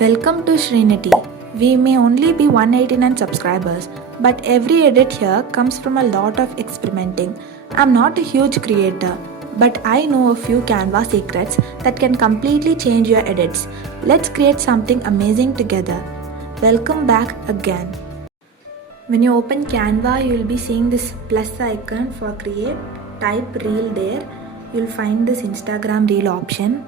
Welcome to Sree-nity. We may only be 189 subscribers, but every edit here comes from a lot of experimenting. I'm not a huge creator, but I know a few Canva secrets that can completely change your edits. Let's create something amazing together. Welcome back again. When you open Canva, you'll be seeing this plus icon for create. Type reel there. You'll find this Instagram reel option.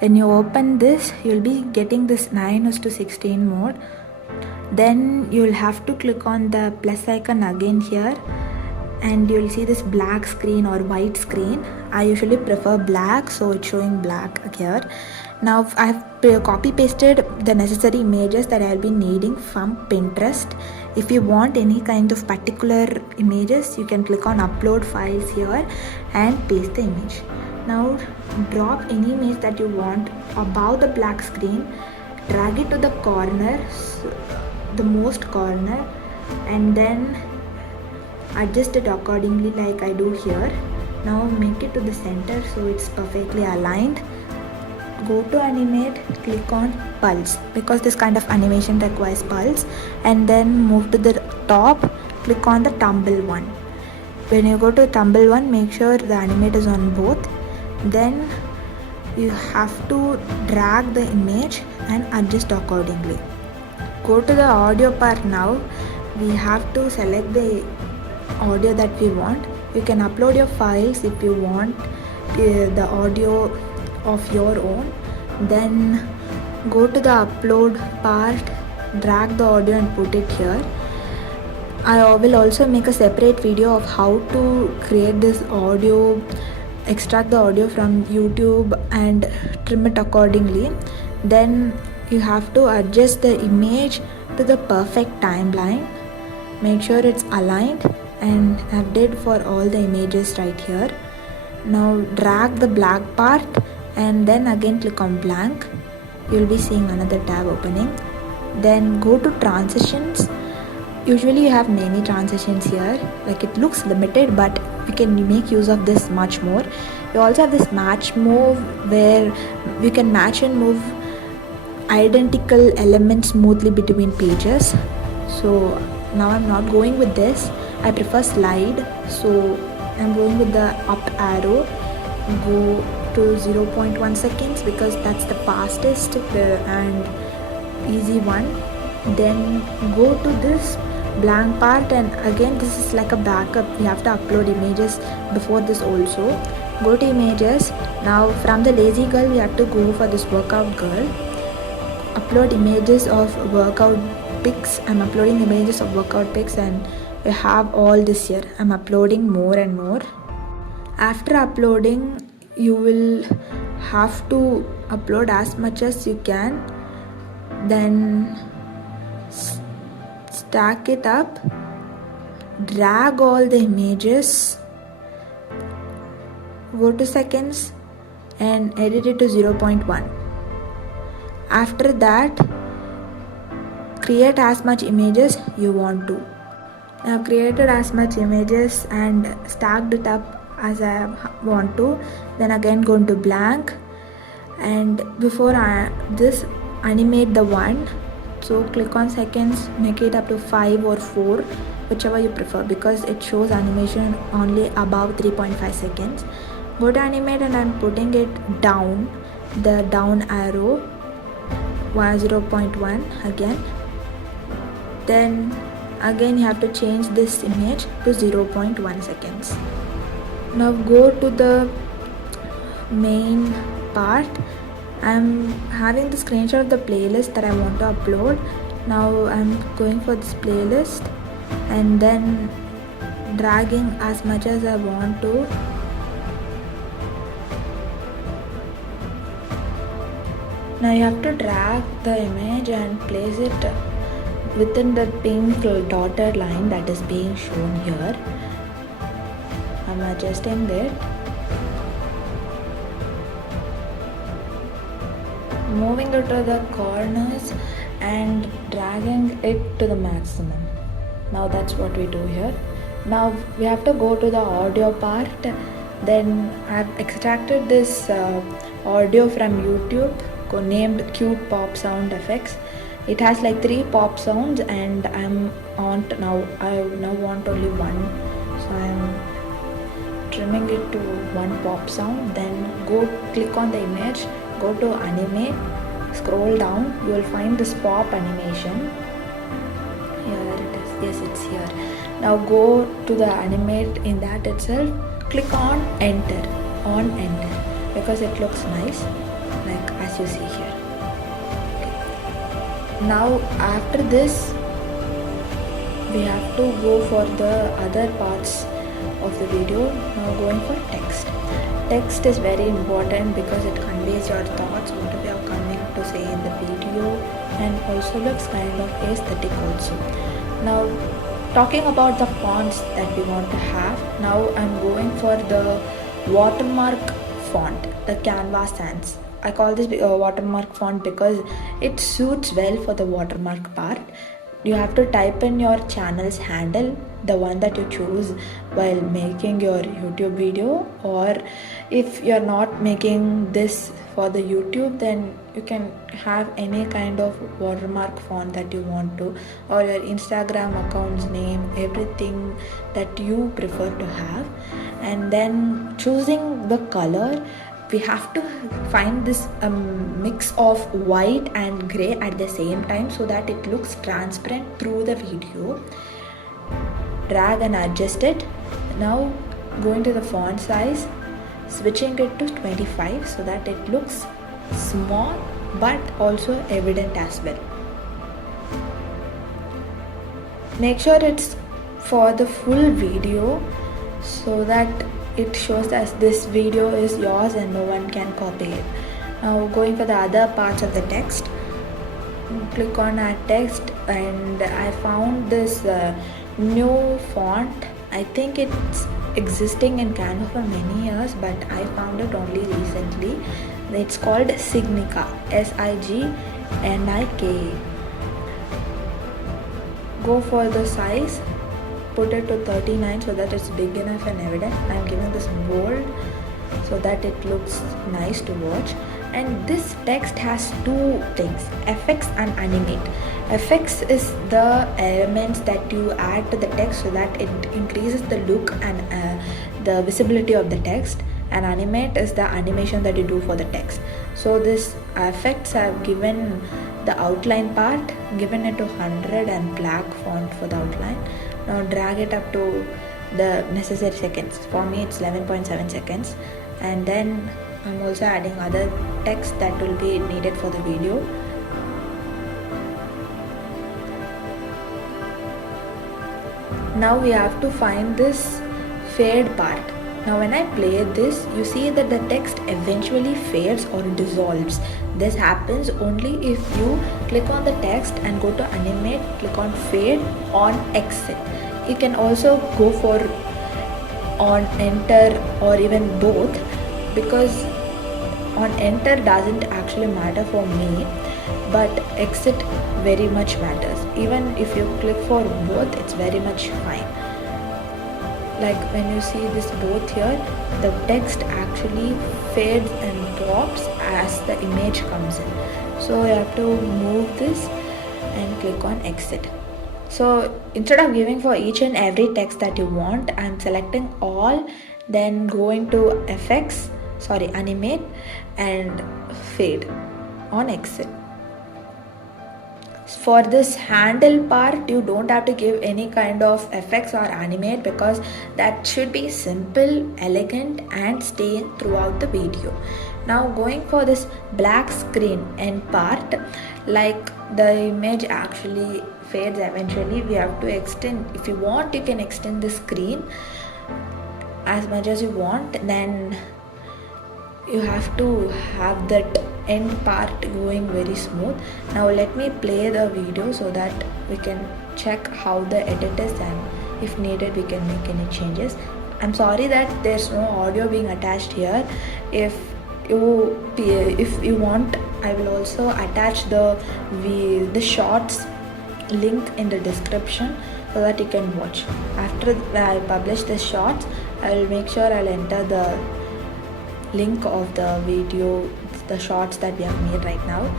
When you open this, you'll be getting this 9:16 mode. Then you'll have to click on the plus icon again here, and you'll see this black screen or white screen. I usually prefer black, so it's showing black here. Now I've copy pasted the necessary images that I'll be needing from Pinterest. If you want any kind of particular images, you can click on upload files here and paste the image. Now drop any image that you want above the black screen, drag it to the corner, the most corner, and then adjust it accordingly like I do here. Now make it to the center so it's perfectly aligned. Go to animate, click on pulse because this kind of animation requires pulse, and then move to the top, click on the tumble one. When you go to tumble one, make sure the animate is on both. Then you have to drag the image and adjust accordingly. Go to the audio part now. We have to select the audio that we want. You can upload your files if you want the audio of your own. Then go to the upload part, drag the audio and put it here. I will also make a separate video of how to create this audio, extract the audio from YouTube and trim it accordingly. Then you have to adjust the image to the perfect timeline. Make sure it's aligned, and I've did for all the images right here. Now drag the black part and then again click on blank. You'll be seeing another tab opening. Then go to transitions. Usually you have many transitions here, like it looks limited, but we can make use of this much more. You also have this match move where we can match and move identical elements smoothly between pages. So now I'm not going with this. I prefer slide, so I'm going with the up arrow. Go to 0.1 seconds because that's the fastest and easy one. Then go to this blank part, and again this is like a backup. We have to upload images before this also. Go to images. Now from the lazy girl, we have to go for this workout girl. Upload images of workout pics. I'm uploading images of workout pics, and we have all this here. I'm uploading more and more. After uploading, you will have to upload as much as you can. Then stack it up, drag all the images, go to seconds and edit it to 0.1. After that, create as much images you want to. I've created as much images and stacked it up as I want to. Then again go into blank, and before this animate the one. So click on seconds, make it up to 5 or 4, whichever you prefer, because it shows animation only above 3.5 seconds. Go to animate, and I'm putting it down, the down arrow, 0.1 again. Then again you have to change this image to 0.1 seconds. Now go to the main part. I'm having the screenshot of the playlist that I want to upload. Now I'm going for this playlist and then dragging as much as I want to. Now you have to drag the image and place it within the pink dotted line that is being shown here. I'm adjusting it. Moving it to the corners and dragging it to the maximum. Now that's what we do here. Now we have to go to the audio part. Then I've extracted this audio from YouTube named cute pop sound effects. It has like 3 pop sounds and I'm on now. I now want only one, so I'm trimming it to one pop sound. Then go click on the image, go to animate, scroll down, you will find this pop animation. Here it is. Yes, it's here. Now go to the animate in that itself, click on enter, because it looks nice, like as you see here. Okay. Now after this we have to go for the other parts of the video. Now going for text. Text is very important because it conveys your thoughts, what we are coming to say in the video, and also looks kind of aesthetic also. Now talking about the fonts that we want to have, now I'm going for the watermark font, the Canva Sans. I call this watermark font because it suits well for the watermark part. You have to type in your channel's handle, the one that you choose while making your YouTube video, or if you're not making this for the YouTube, then you can have any kind of watermark font that you want to, or your Instagram account's name, everything that you prefer to have. And then choosing the color, we have to find this mix of white and gray at the same time so that it looks transparent through the video. Drag and adjust it. Now going to the font size, switching it to 25 so that it looks small but also evident as well. Make sure it's for the full video so that it shows that this video is yours and no one can copy it. Now going for the other parts of the text, click on add text, and I found this new font. I think it's existing in Canva for many years, but I found it only recently. It's called Signica, Signika. Go for the size, put it to 39 so that it's big enough and evident. I'm giving this bold so that it looks nice to watch. And this text has two things, effects and animate. Effects is the elements that you add to the text so that it increases the look and the visibility of the text, and animate is the animation that you do for the text. So this effects have given the outline part, given it to 100 and black font for the outline. Now drag it up to the necessary seconds. For me it's 11.7 seconds, and then I'm also adding other text that will be needed for the video. Now we have to find this fade part. Now when I play this, you see that the text eventually fades or dissolves. This happens only if you click on the text and go to animate, click on fade, on exit. You can also go for on enter or even both, because on enter doesn't actually matter for me, but exit very much matters. Even if you click for both, it's very much fine. Like when you see this both here, the text actually fades and drops as the image comes in. So you have to move this and click on exit. So instead of giving for each and every text that you want, I'm selecting all, then going to animate and fade on exit. For this handle part, you don't have to give any kind of effects or animate, because that should be simple, elegant and stay throughout the video. Now going for this black screen end part, like the image actually fades eventually, we have to extend. If you want, you can extend the screen as much as you want, then you have to have that end part going very smooth. Now let me play the video so that we can check how the edit is, and if needed we can make any changes. I'm sorry that there's no audio being attached here. If you want, I will also attach the shorts link in the description so that you can watch. After I publish the shorts, I will make sure I'll enter the link of the video the shots that we have made right now.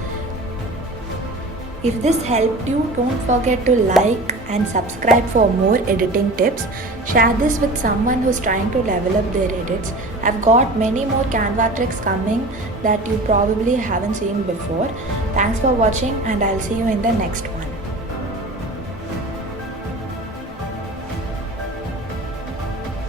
If this helped you, don't forget to like and subscribe for more editing tips. Share this with someone who's trying to level up their edits. I've got many more Canva tricks coming that you probably haven't seen before. Thanks for watching, and I'll see you in the next one.